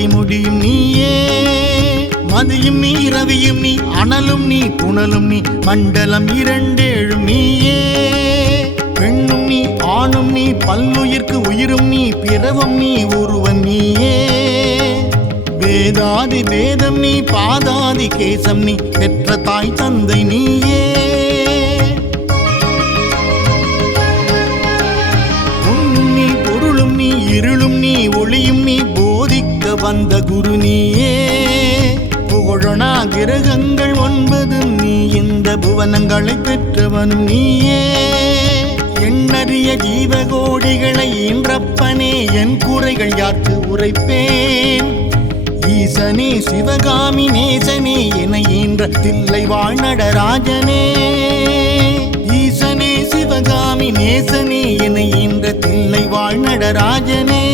நான்கின் அடிமுடியும் நீயே. மதியும் நீ ரவியும் நீ அனலும் நீ புனலும் நீ மண்டலம் இரண்டேழும் நீயே. பெண்ணும் நீ ஆணும் நீ பல்லுயிர்க்கு உயிரும் நீ பிறவும் நீ ஒருவன் நீயே. வேதாதி வேதம் நீ பாதாதி கேசம் நீ பெற்ற தாய் தந்தை நீயே. நீ இருளும் நீ ஒளியும் நீ வந்த குரு நீயே புகழனா கிரகங்கள் ஒன்பதும் நீ இந்த புவனங்களை பெற்றவனும் நீயே. எண்ணறிய ஜீவகோடிகளை ஈன்றப்பனே என் குறைகள் யார்க்கு உரைப்பேன்? ஈசனே சிவகாமி நேசனே என ஈன்ற தில்லை வாழ்நடராஜனே ஈசனே சிவகாமி நேசனே என ஈன்ற தில்லை வாழ்நடராஜனே தில்லை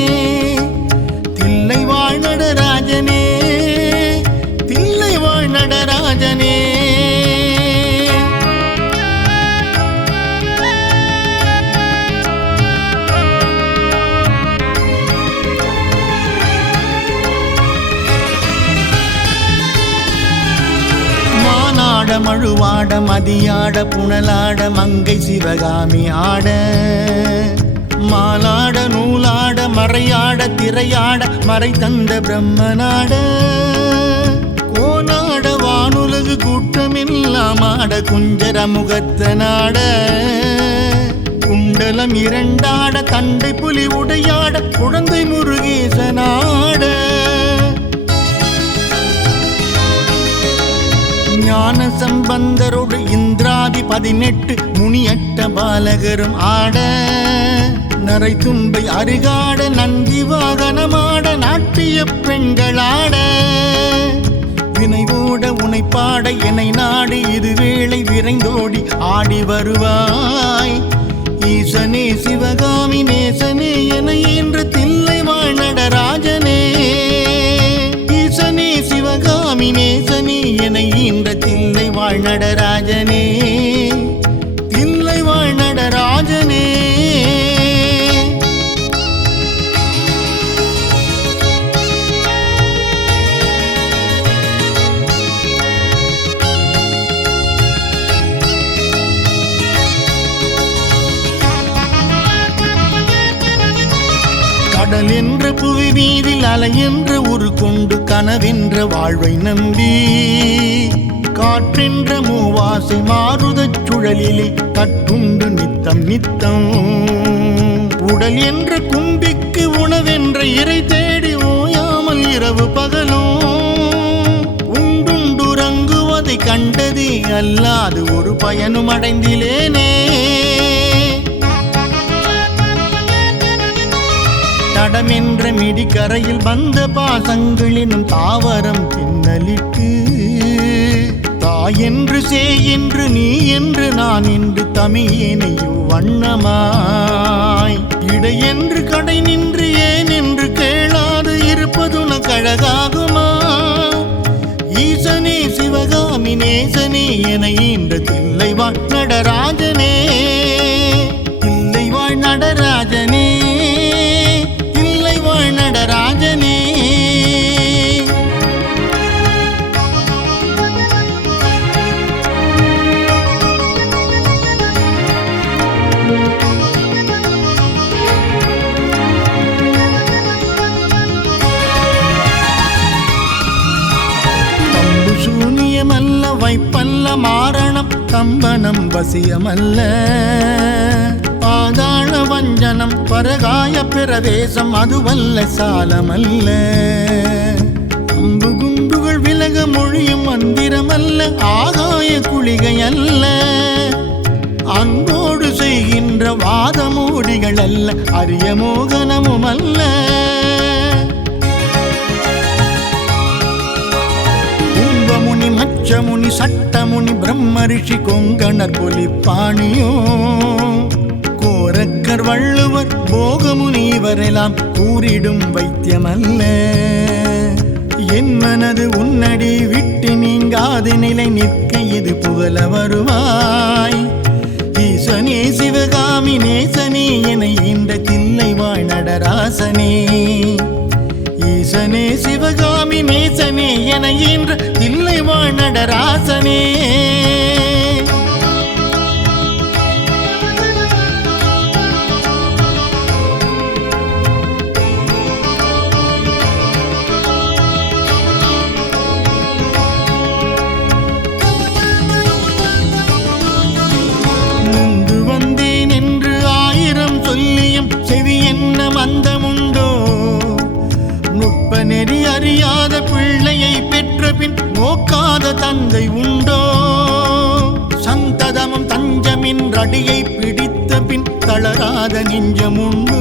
நடராஜனே தில்லை வாழ்நடராஜனே மானாட மழுவாட மதியாட புனலாட மங்கை சிவகாமி ஆட. மாலாட நூலாட மறையாட திரையாட மறை தந்த பிரம்மநாட கோனாட வானுலகு கூட்டமெல்லாம் குஞ்சர முகத்த நாட குண்டலம் இரண்டாட தண்டை புலி உடையாட குழந்தை முருகேசனாட. ஞான சம்பந்தரோடு இந்திராதி பதினெட்டு முனியட்ட பாலகரும் ஆட. நரை துன்பை அருகாட நந்தி வாகனமாட நாட்டிய பெண்களாட. வினைவோட உனைப்பாட என்னை நாடு இது வேளை விரைந்தோடி ஆடி வருவாய். ஈசனே சிவகாமி நேசனே என என்று தில்லை வாழ்நடராஜனே ஈசனே சிவகாமி நேசனே என இன்ற தில்லை வாழ்நடராஜனே கடல் என்ற புவி மீதில் அலை என்ற உரு கொண்டு கனவென்ற வாழ்வை நம்பி. காற்றென்ற மூவாசை மாறுதச் சுழலிலே கட்டுண்டு நித்தம் நித்தம். உடல் என்ற கும்பிக்கு உணவென்ற இறை தேடி ஓயாமல் இரவு பகலும். உண்டுண்டுறங்குவதை கண்டதே அல்லாது ஒரு பயனும் அடைந்திலேனே. தடமென்ற மிடிக்கரையில் வந்த பாசங்களினும் தாவரம் பின்னலிட்டு தாய் என்று சே என்று நீ என்று நான் என்று தமியேனையும் வண்ணமாய் இடை என்று கடை நின்று ஏன் என்று கேளாது இருப்பதுன கழகாகுமா? ஈசனே சிவகாமி நேசனே என இந்த தில்லை வாழ் நடராஜனே. தில்லை வாழ் நடராஜனே. நடராஜனே வைப்பல்ல மாரணம் கம்பனம் வசியமல்ல. பாதாள வஞ்சனம் பரகாய பிரவேசம் அதுவல்ல சாலமல்ல. அம்பு குண்டுகள் விலக மொழியும் மந்திரமல்ல ஆகாய குளிகை அல்ல அன்போடு செய்கின்ற வாதமோடிகள் அல்ல அரிய மோகனமும் அல்ல கும்பமுனி மச்சமுனி சட்டமுனி பிரம்ம ரிஷி கொங்கணர் பொலிப்பாணியோ. கோரக்கர் வள்ளுவர் போகமுனி இவரெல்லாம் கூறிடும் வைத்தியமல்ல. என் மனது உன்னடி விட்டு நீங்காது நிலை நிற்க இது புகழ வருவாய்? ஈசனே சிவகாமி நேசனே என இந்த தில்லை வாழ் நடராசனே. ஈசனே சிவகாமி நேசனே என இன்று தில்லை வாழ் நடராசனே. நோக்காத தந்தை உண்டோ? சந்ததமும் தஞ்சமின் அடியை பிடித்த பின் தளராத நெஞ்சமுண்டோ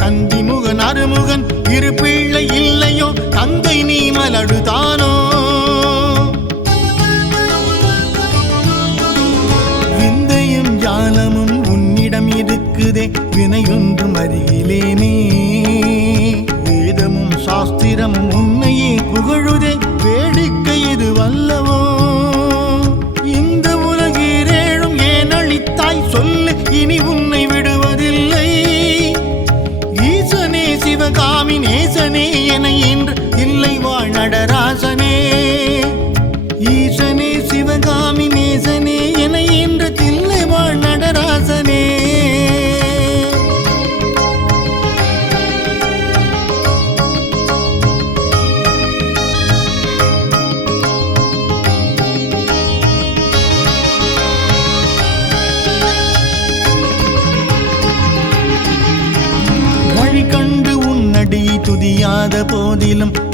தந்தி முகன் அருமுகன் இரு பிள்ளை இல்லையோ? தந்தை நீ மலடுதானோ விந்தையும் ஜாலமும் உன்னிடம் இருக்குதே. வினையொன்றும் அருகிலேனே. வல்லவோ இந்த உலகீரேழும் ஏன் அளித்தாய் சொல்லு இனி உன்னை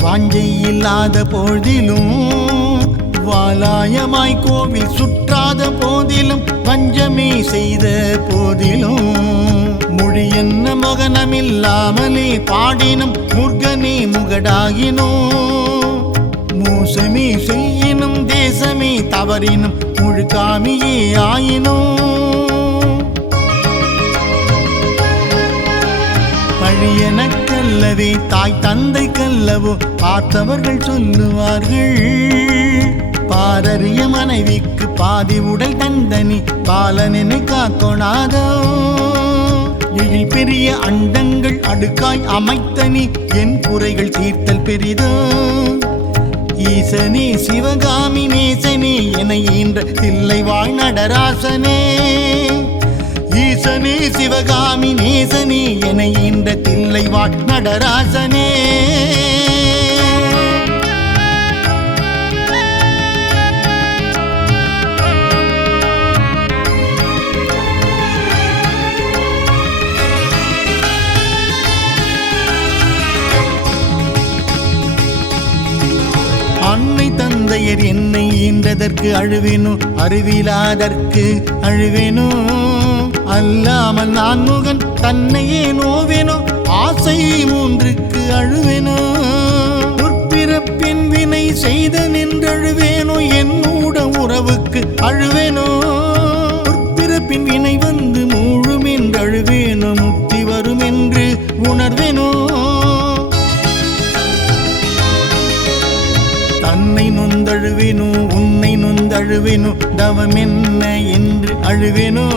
வாஞ்சை இல்லாத போதிலும் வாலாயமாய் கோவில் சுற்றாத போதிலும் பஞ்சமே செய்த போதிலும் மொழி என்ன மகனமில்லாமலே பாடினும் முருகனே முகடாகினோ மோசமே செய்யினும் தேசமே தவறினும் முழுக்காமியே ஆயினோ பழியன பழியனக்கல்லவே தாய் தந்தை கல்லவோ பார்த்தவர்கள் சொல்லுவார்கள். பாரறிய மனைவிக்கு பாதி உடல் தந்தனி பாலனெனை காக்கொணாதோ எழில் பெரிய அண்டங்கள் அடுக்காய் அமைத்தனி என் குறைகள் தீர்த்தல் பெரிதோ. ஈசனே சிவகாமி நேசனே என ஈன்ற தில்லை வாழ் நடராசனே. ஈசனே சிவகாமி நேசனே என இந்த தில்லை வாழ் நடராசனே அன்னை தந்தையர் என்னை ஈன்றதற்கு அழுவேனோ அறிவிலாதற்கு அழுவேனோ. அல்லாமல் நான் முகன் தன்னையே நோவேனோ? ஆசை மூன்றுக்கு அழுவேனோ? முற்பிறப்பின் வினை செய்த நின்றழுவேனோ? என்னோட உறவுக்கு அழுவேனோ? முற்பிறப்பின் வினை வந்து மூழும் என்றழுவேனோ முக்தி வரும் என்று உணர்வேனோ? தன்னை நொந்தழுவேனோ? உன்னை நொந்தழுவேனோ? தவம் என்ன என்று அழுவேனோ?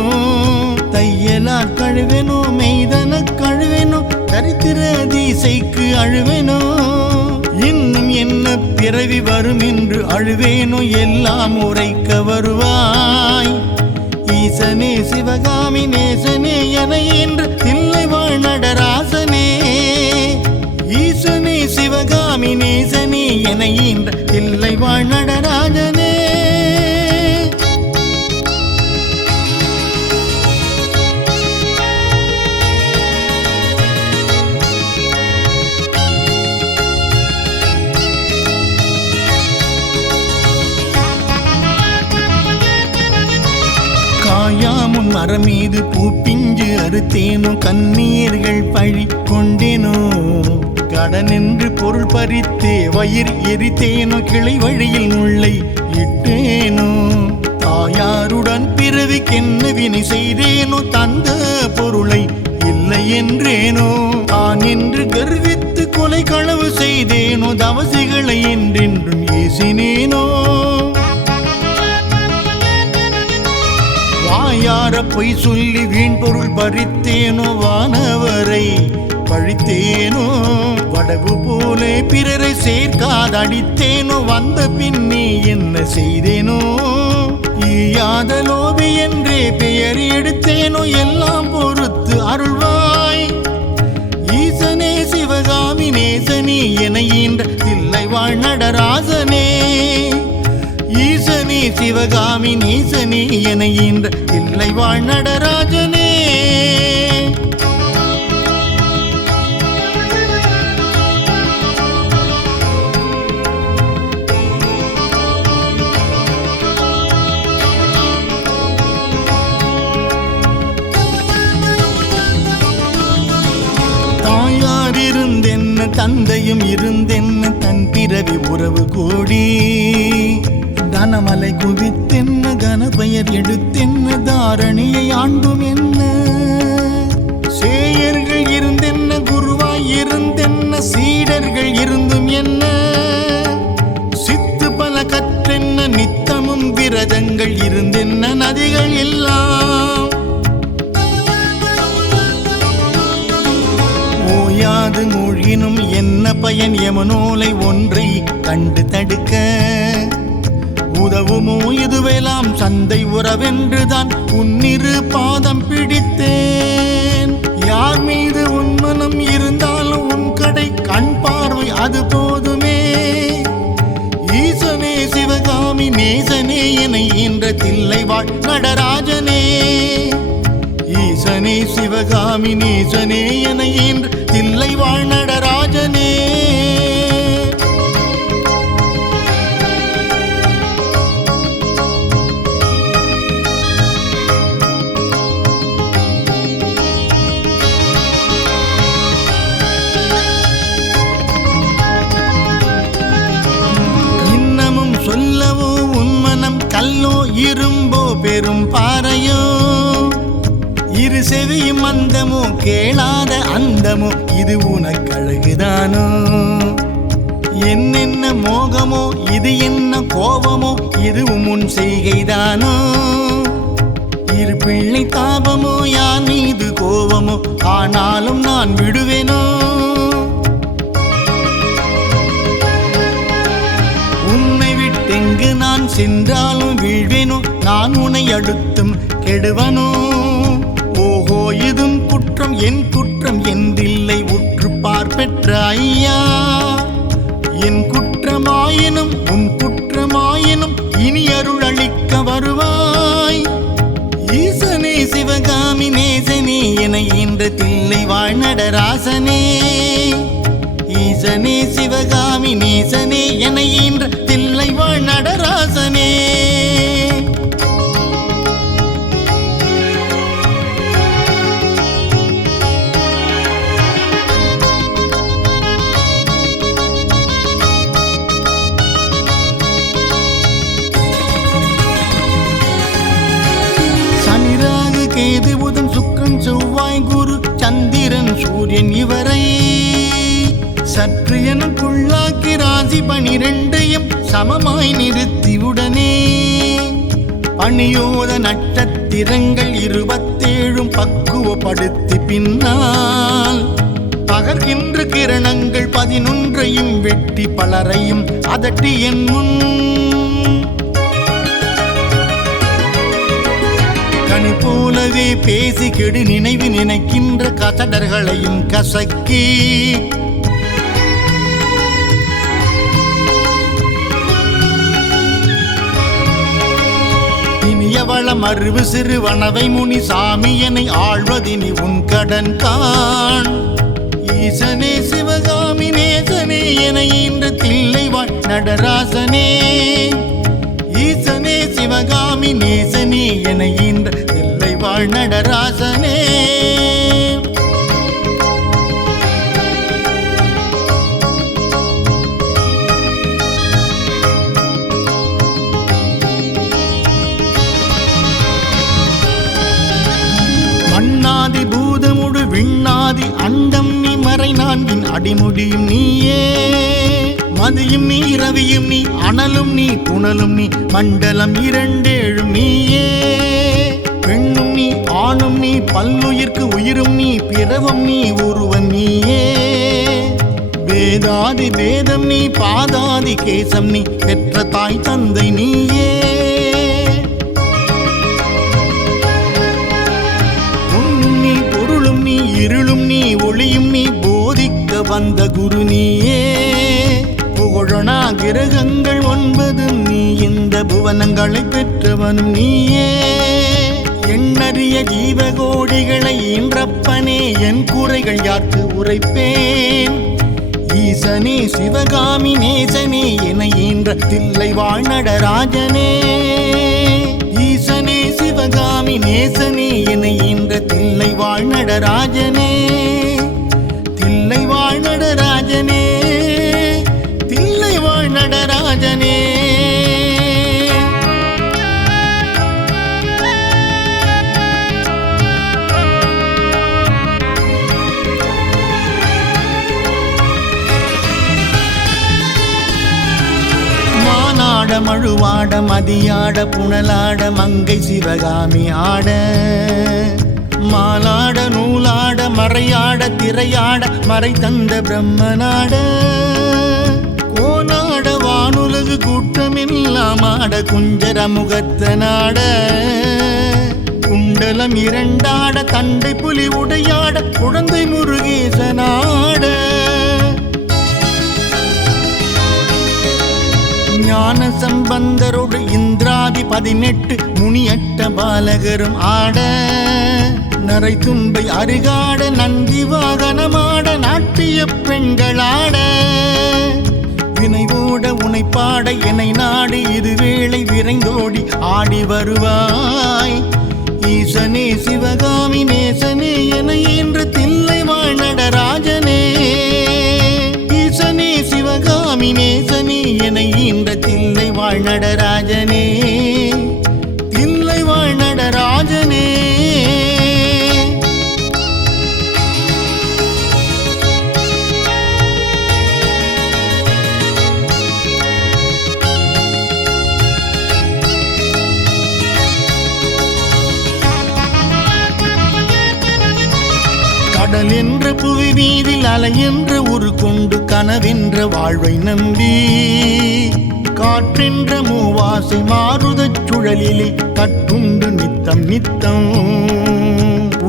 தையலார் கழுவேனோ மெய்தன கழுவேனோ தரித்திர தீசைக்கு அழுவேனோ. இன்னும் என்ன பிறவி வரும் என்று அழுவேனோ எல்லாம் உரைக்க வருவாய். ஈசனே சிவகாமி நேசனே என என்று பறித்தே வயிர் எரித்தேனோ கிளை வழியில் முள்ளை இட்டேனோ. தாயாருடன் பிறவிக்கென்ன வினை செய்தேனோ தந்த பொருளை இல்லை என்றேனோ. தான் என்று கர்வித்து கொலை களவு செய்தேனோ தவசிகளை என்றென்றும் ஏசினேனோ. வாயார பொய் சொல்லி வீண் பொருள் பறித்தேனோ வானவரை பழித்தேனோ வடவு போலே பிறரை சேர்க்காதடித்தேனோ? வந்த பின் நீ என்ன செய்தேனோ? ஈயாத லோபி என்றே பெயர் எடுத்தேனோ? எல்லாம் பொறுத்து அருள்வாய். ஈசனே சிவகாமி நேசனி என ஈன்ற தில்லை வாழ் நடராசனே ஈசனே சிவகாமி நேசனி என ஈன்ற தில்லை வாழ் நடராஜனே. இருந்தென்ன தந்தையும் இருந்தென்ன தன் பிறவி உறவு கோடி. தனமலை குவித்தென்ன கனபெயர் எடுத்தென்ன தாரணியை ஆண்டும் என்ன சேயர்கள் இருந்தென்ன குருவாய் இருந்தென்ன சீடர்கள் இருந்தும் என்ன சித்து பல கற்றென்ன நித்தமும் விரதங்கள் இருந்தென்ன நதிகள் எல்லாம். ஓயாது மொழினும் என்ன பயன் எமனோலை ஒன்றை கண்டு தடுக்க? உதவுமோ இதுவெல்லாம் சந்தை உறவென்றுதான் உன்னிரு பாதம் பிடித்தேன். யார் மீது உன்மனம் இருந்தாலும் உன் கடை கண் பார்வை அது போதுமே. ஈசனே சிவகாமி நேசனே என என்ற தில்லை வாழ் நடராஜனே. ஈசனே சிவகாமி நேசனே என என்ற அந்தமோ இது உனக்கழகுதானோ என்னென்ன மோகமோ இது என்ன கோபமோ இதுவும் உன் செய்கைதானோ? இரு பிள்ளை தாபமோ யான் மீது கோபமோ ஆனாலும் நான் விடுவேனோ? உன்னை விட்டெங்கு நான் சென்றாலும் வீழ்வேனோ? நான் உன்னை அடுத்தும் கெடுவனோ? பார்ப்பெற்ற ஐயா. என் குற்றமாயினும் உன் குற்றமாயினும் இனி அருள் அளிக்க வருவாய். ஈசனே சிவகாமி நேசனே என இன்று தில்லை வாழ் நடராசனே ஈசனே சிவகாமி நேசனே என இன்று தில்லை வாழ் சூரியன் இவரை சற்று எனக்குள்ளாக்கி ராசி பனிரெண்டையும் சமமாய் நிறுத்தி உடனே அணியோத நட்சத்திரங்கள் இருபத்தேழும் பக்குவப்படுத்தி பின்னால் பகர்கின்ற கிரணங்கள் பதினொன்றையும் வெட்டி பலரையும் அதட்டி என் முன் போலவே பேசி கெடு நினைவு நினைக்கின்ற கசடர்களையும் கசக்கி. இனியவள மறுவு சிறுவனவை முனி சாமியனை ஆழ்வதினி உன் கடன் தான் ஈசனே சிவகாமி நேசனே என இன்று தில்லை வாழ் நடராசனே. ஈசனே சிவகாமி நேசனே என இன்று வாழ் நடராசனே மண்ணாதி பூதமுடு விண்ணாதி அண்டம் நீ மறை நான்கின் அடிமுடியும் நீயே. மதியும் நீ இரவியும் நீ அனலும் நீ புனலும் நீ மண்டலம் இரண்டேழும் நீயே. வானும் நீ பல்லுயிர்க்கு உயிரும் நீ பிறவும் நீ ஒருவன் நீயே. வேதாதி வேதம் நீ பாதாதி கேசம் நீ பெற்ற தாய் தந்தை நீயே. உண்ணும் நீ பொருளும் நீ இருளும் நீ ஒளியும் நீ போதிக்க வந்த குரு நீயே. புகழனா கிரகங்கள் ஒன்பதும் நீ இந்த புவனங்களை பெற்றவனும் நீயே. எண்ணறிய ஜீவகோடிகளை இன்றப்பனே என் குறைகள் யாருக்கு உரைப்பேன்? ஈசனே சிவகாமி நேசனே என ஈன்ற தில்லை வாழ்நடராஜனே ஈசனே சிவகாமி நேசனே என ஈன்ற தில்லை வாழ்நடராஜனே மழுவாட மதியாட புனலாட மங்கை சிவகாமி ஆட. மாலாட நூலாட மறையாட திரையாட மறை தந்த பிரம்மனாட. கோனாட வானுலகு கூட்டமெல்லாம் ஆட குஞ்சர முகத்தனாட. குண்டலம் இரண்டாட தண்டை புலி உடையாட குழந்தை முருகேசனாட. ஞான சம்பந்தரோடு இந்திராதி பதினெட்டு முனியட்ட பாலகரும் ஆட நரை தும்பை அருகாட நந்தி வாகனமாட நாட்டிய பெண்களாட. வினைவோட உனைப்பாட என்னை நாடு இது வேளை விரைந்தோடி ஆடி வருவாய். ஈசனே சிவகாமி நேசனே என இன்று தில்லை வாழ்நடராஜனே என இன்ற தில்லை வாழ்நடராஜனே தில்லை கடல் என்ற புவி மீதில் அலை என்ற உரு கொண்டு கனவென்ற வாழ்வை நம்பி காற்றென்ற மூவாசை மாறுதச் சுழலிலே கட்டுண்டு நித்தம் நித்தம்.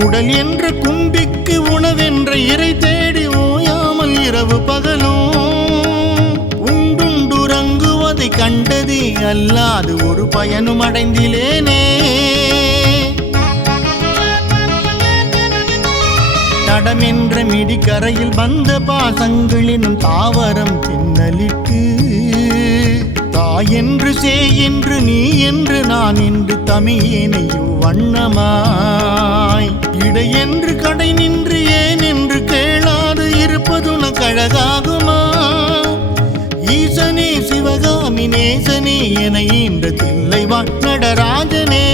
உடல் என்ற கும்பிக்கு உணவென்ற இறை தேடி ஓயாமல் இரவு பகலும். உண்டுண்டுறங்குவதை கண்டதே அல்லாது ஒரு பயனும் அடைந்திலேனே. தடமென்ற மிடிக்கரையில் வந்த பாசங்களினும் தாவரம் பின்னலிட்டு தாயென்று சே என்று நீ என்று நான் என்று தமியேனையும் வண்ணமாய் இடையென்று கடை நின்று ஏன் என்று கேளாது இருப்பதுன கழகாகுமா? ஈசனே சிவகாமி நேசனே என இந்த தில்லை வாழ் நடராஜனே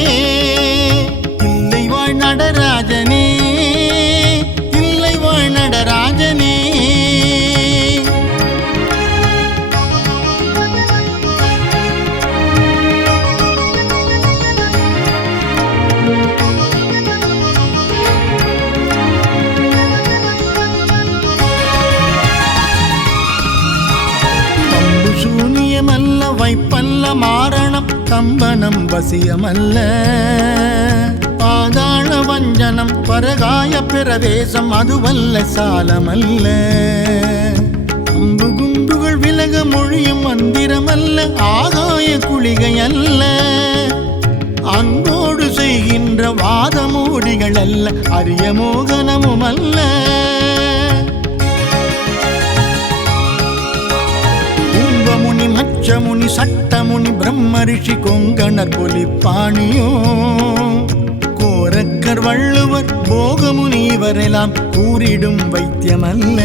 தில்லை வாழ் நடரா கம்பனம் வசியமல்ல. பாதாள வஞ்சனம் பரகாய பிரவேசம் அதுவல்ல சாலமல்ல. அம்பு குண்டுகள் விலக மொழியும் மந்திரமல்ல ஆகாய குளிகை அல்ல அன்போடு செய்கின்ற வாதமோடிகள் அல்ல அரிய மோகனமும் அல்ல உச்சமுனி சட்டமுனி பிரம்ம ரிஷி கொங்கணர் பொலிப்பாணியோ. கோரக்கர் வள்ளுவர் போகமுனி இவரெல்லாம் கூறிடும் வைத்தியமல்ல.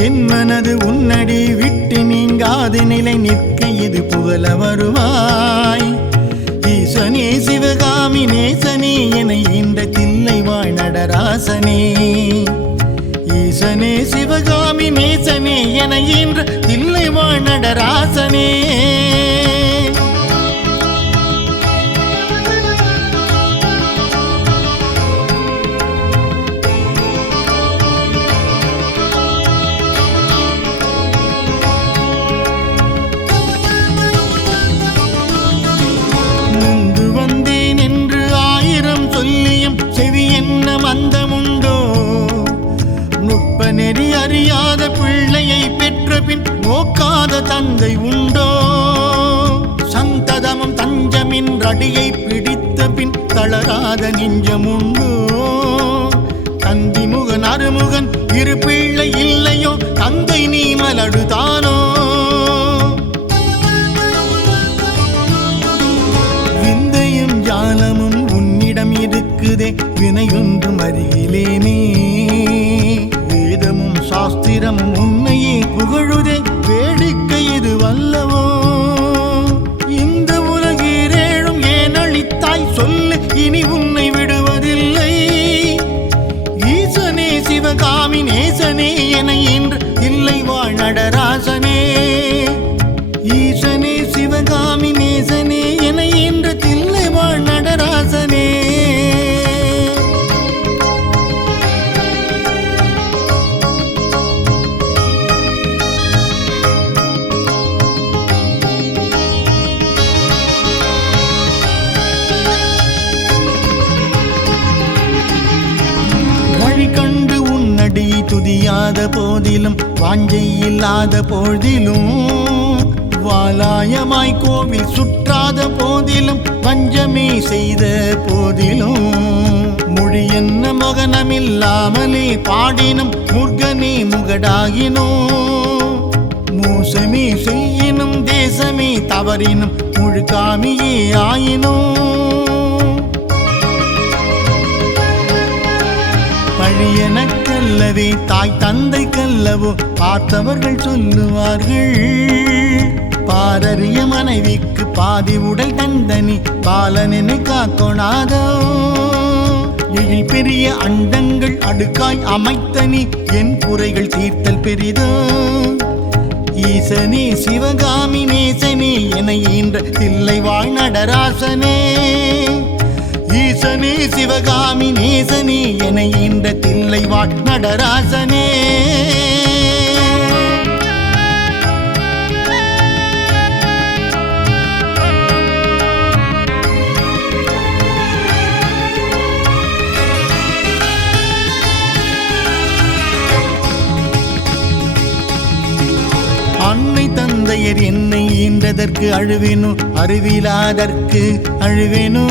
என் மனது உன்னடி விட்டு நீங்காது நிலை நிற்க இது புகழ வருவாய். ஈசனே சிவகாமி நேசனே என இந்த தில்லை வாழ் நடராசனே. ஈசனே சிவகாமி நேசனே என இன்று தில்லை வாழ் நோக்காத தந்தை உண்டோ? சந்ததமும் தஞ்சமின் அடியை பிடித்த பின் தளராத நெஞ்சம் உண்டோ? தந்தி முகன் அருமுகன் இரு பிள்ளை இல்லையோ? தந்தை நீ மலடுதானோ விந்தையும் ஜாலமும் உன்னிடம் இருக்குதே. வினையொன்றும் அருகிலேனே. வேதமும் சாஸ்திரமும் உன்னையே புகழுதே. வல்லவோ? இந்த உலகீரேழும் ஏன் அளித்தாய் சொல்லு இனி உன்னை விடுவதில்லை. ஈசனே சிவகாமி நேசனே என இன்று இல்லை வாழ்நடரா செய்த போதிலும் மொழி என்ன மகனமில்லாமலே பாடினும் முருகனே முகடாகினோ மோசமே செய்யினும் தேசமே தவறினும் முழுக்காமியே ஆயினோ பழியனக்கல்லவே தாய் தந்தை கல்லவோ பார்த்தவர்கள் சொல்லுவார்கள். பாரறிய மனைவிக்கு பாதி உடல் தந்தனி பாலனெனை காக்கொணாதோ எழில் பெரிய அண்டங்கள் அடுக்காய் அமைத்தனி. என் குறைகள் தீர்த்தல் பெரிதோ. ஈசனே சிவகாமி நேசனே என ஈன்ற தில்லை வாழ் நடராசனே. ஈசனே சிவகாமி நேசனே என ஈன்ற தில்லை வாழ் நடராசனே. தந்தையர் என்னை ஈன்றதற்கு அழுவேனோ? அறிவிலாதற்கு அழுவேனோ?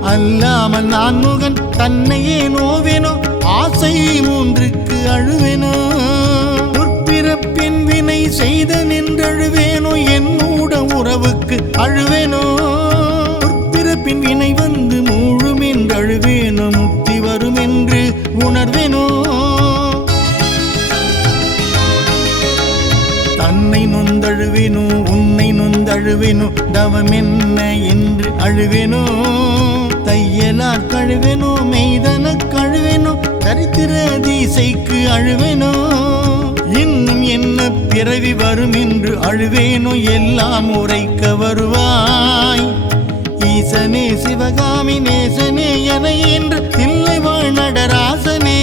அல்லாமல் நான் முகன் தன்னையே நோவேனோ? ஆசை மூன்றுக்கு அழுவேனோ? முற்பிறப்பின் வினை செய்த நின்றழுவேனோ? என்னூட உறவுக்கு அழுவேனோ? முற்பிறப்பின் வினை வந்து மூழும் என்று அழுவேனோ முக்தி வரும் என்று உணர்வேனோ? அழுவினு உன்னை நொந்தழுவினு தவமென்ன என்று அழுவேனோ தையலா கழுவினு மெய்தன கழுவினு தரித்திர தீசைக்கு அழுவேனோ இன்னும் என்ன பிறவி வரும் என்று அழுவேனோ எல்லாம் உரைக்க வருவாய். ஈசனே சிவகாமி நேசனே என என்று தில்லை வாழ் நடராசனே.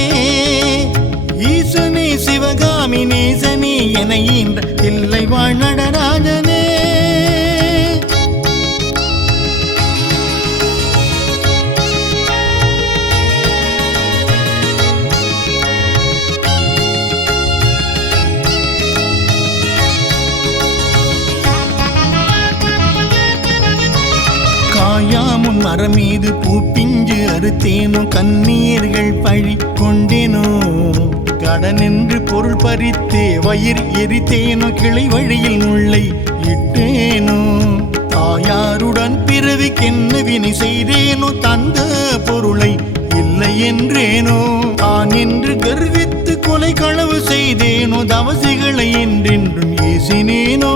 ஈசனே சிவகாமி நேசனே என என்ற வாழ் நடராஜனே. காயாமுன் மரம் மீது பூ பிஞ்சு அறுத்தேனோ கண்ணீர்கள் பழி கொண்டேனோ கடனென்று பறித்தே வயிர் எரித்தேனோ கிளை வழியில் முள்ளை இட்டேனோ. தாயாருடன் பிறவிக்கென்ன வினை செய்தேனோ தந்த பொருளை இல்லை என்றேனோ. தான் என்று கர்வித்து கொலை களவு செய்தேனோ தவசிகளை என்றென்றும் ஏசினேனோ.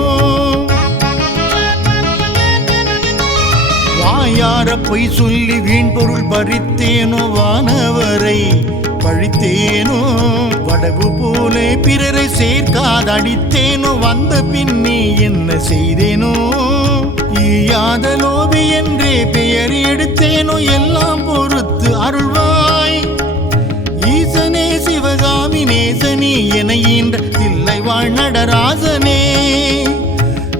வாயார பொய் சொல்லி வீண் பொருள் பறித்தேனோ வானவர் கடவு போலே பிறரை சேர்க்காதடித்தேனோ வந்த பின்னே என்ன செய்தேனோ? ஈயாத லோபி என்றே பெயர் எடுத்தேனோ எல்லாம் பொறுத்து அருள்வாய். ஈசனே சிவகாமி நேசனி என ஈன்ற தில்லை வாழ் நடராசனே.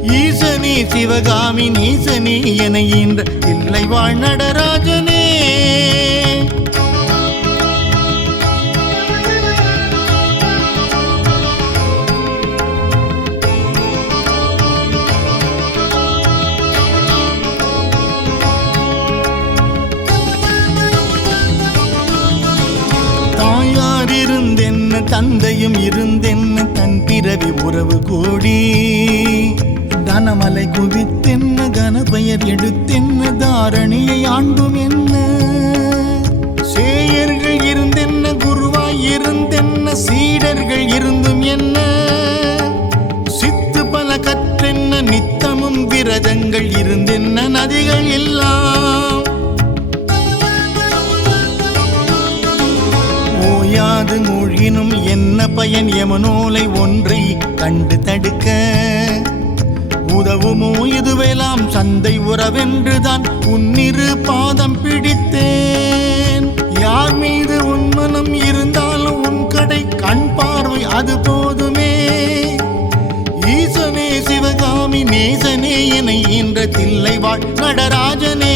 ஈசனே சிவகாமி நேசனி என ஈன்ற தில்லை வாழ் நடராஜனே. இருந்தென்ன இருந்தென்ன தன் பிறவி உறவு கூடி. தனமலை குவித்தென்ன கனபெயர் எடுத்தென்ன தாரணியை ஆண்டும் என்ன சேயர்கள் இருந்தென்ன குருவாய் இருந்தென்ன சீடர்கள் இருந்தும் என்ன சித்து பல கற்றென்ன நித்தமும் விரதங்கள் இருந்தென்ன நதிகள் எல்லாம். ஓயாது மூ மூழ்கினும் என்ன பயன் எமனோலை ஒன்றை கண்டு தடுக்க? உதவுமோ இதுவெல்லாம் சந்தை உறவென்றுதான் உன்னிரு பாதம் பிடித்தேன். யார் மீது உன்மனம் இருந்தாலும் உன் கடை கண் பார்வை அது போதுமே. ஈசனே சிவகாமி நேசனே என என்ற தில்லை வாழ் நடராஜனே.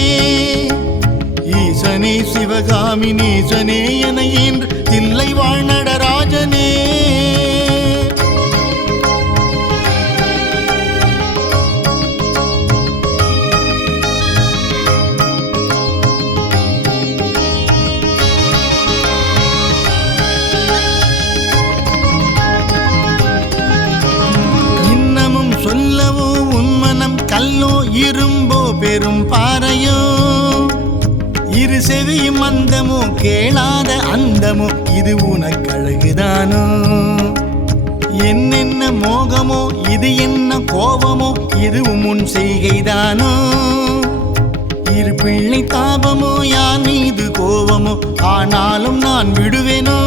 சிவகாமி நேசனே என என்ற தில்லை வாழ்நடராஜனே செவியும் அந்தமோ கேளாத அந்தமோ இது உனக்கழகுதானோ? என்னென்ன மோகமோ இது என்ன கோபமோ இதுவும் உன் செய்கைதானோ? இரு பிள்ளை தாபமோ யான் மீது கோபமோ ஆனாலும் நான் விடுவேனோ?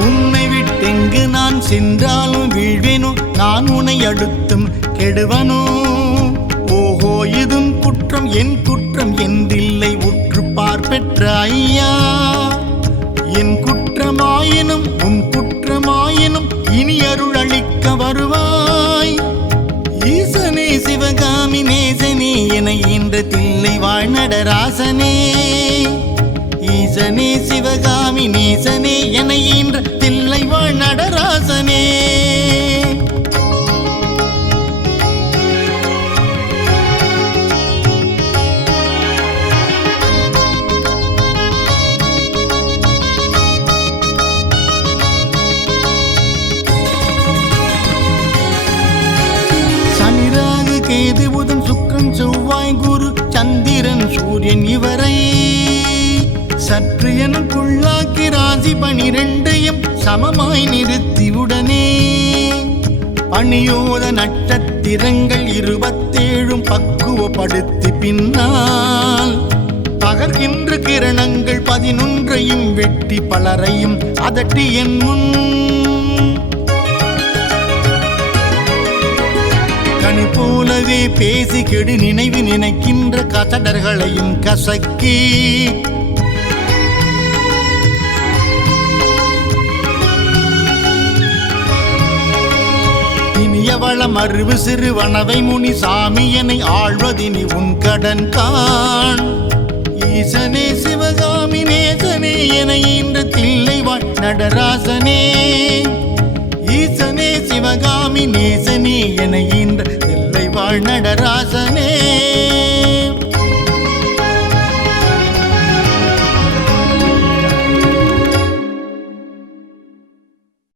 உன்னை விட்டெங்கு நான் சென்றாலும் வீழ்வேனோ? நான் உன்னை அடுத்தும் கெடுவனோ? குற்றம் என் குற்றம் என்றில்லை உற்று பார்ப்பெற்ற ஐயா. என் குற்றமாயினும் உன் குற்றமாயினும் இனி அருள் அளிக்க வருவாய். ஈசனே சிவகாமி நேசனே என இன்று தில்லை வாழ்நடராசனே ஈசனே சிவகாமி நேசனே என இன்று சந்திரன் சூரியன் இவரை சற்று எனக்குள்ளாக்கி ராசி பனிரெண்டையும் சமமாய் நிறுத்தி உடனே பணியோத நட்சத்திரங்கள் இருபத்தேழும் பக்குவப்படுத்தி பின்னால் பகர்கின்ற கிரணங்கள் பதினொன்றையும் வெட்டி பலரையும் அதட்டி என் முன். கனி போலவே பேசி கெடு நினைவு நினைக்கின்ற கசடர்களையும் கசக்கி. இனியவள மறுவு சிறுவனவை முனி சாமியனை ஆழ்வதினி உன் கடன் காண். ஈசனே சிவகாமி நேசனே என இன்று தில்லை வாழ் நடராசனே. ஈசனே சிவகாமி நேசனே என இன்று நடராசனே